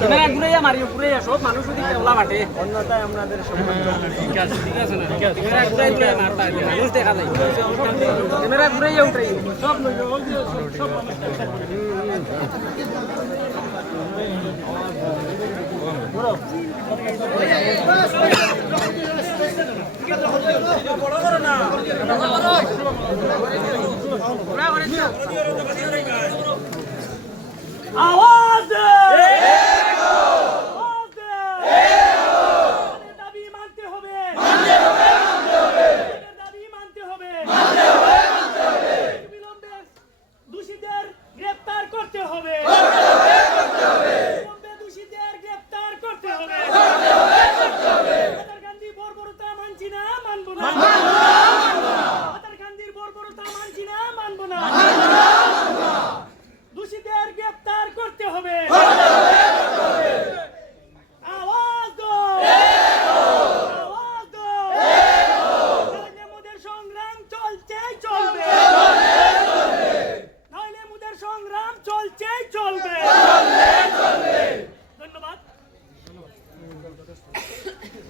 camera ঘুরাইয়া মারি উপরে সব মানুষ যদি কেওলা বাটে অন্যথায় আমাদের ঠিক আছে না ক্যামেরা ঘুরাই ঘুরাই মারতা মানুষ দেখা যায় ক্যামেরা ঘুরাইয়া উঠাই সব সব মানুষ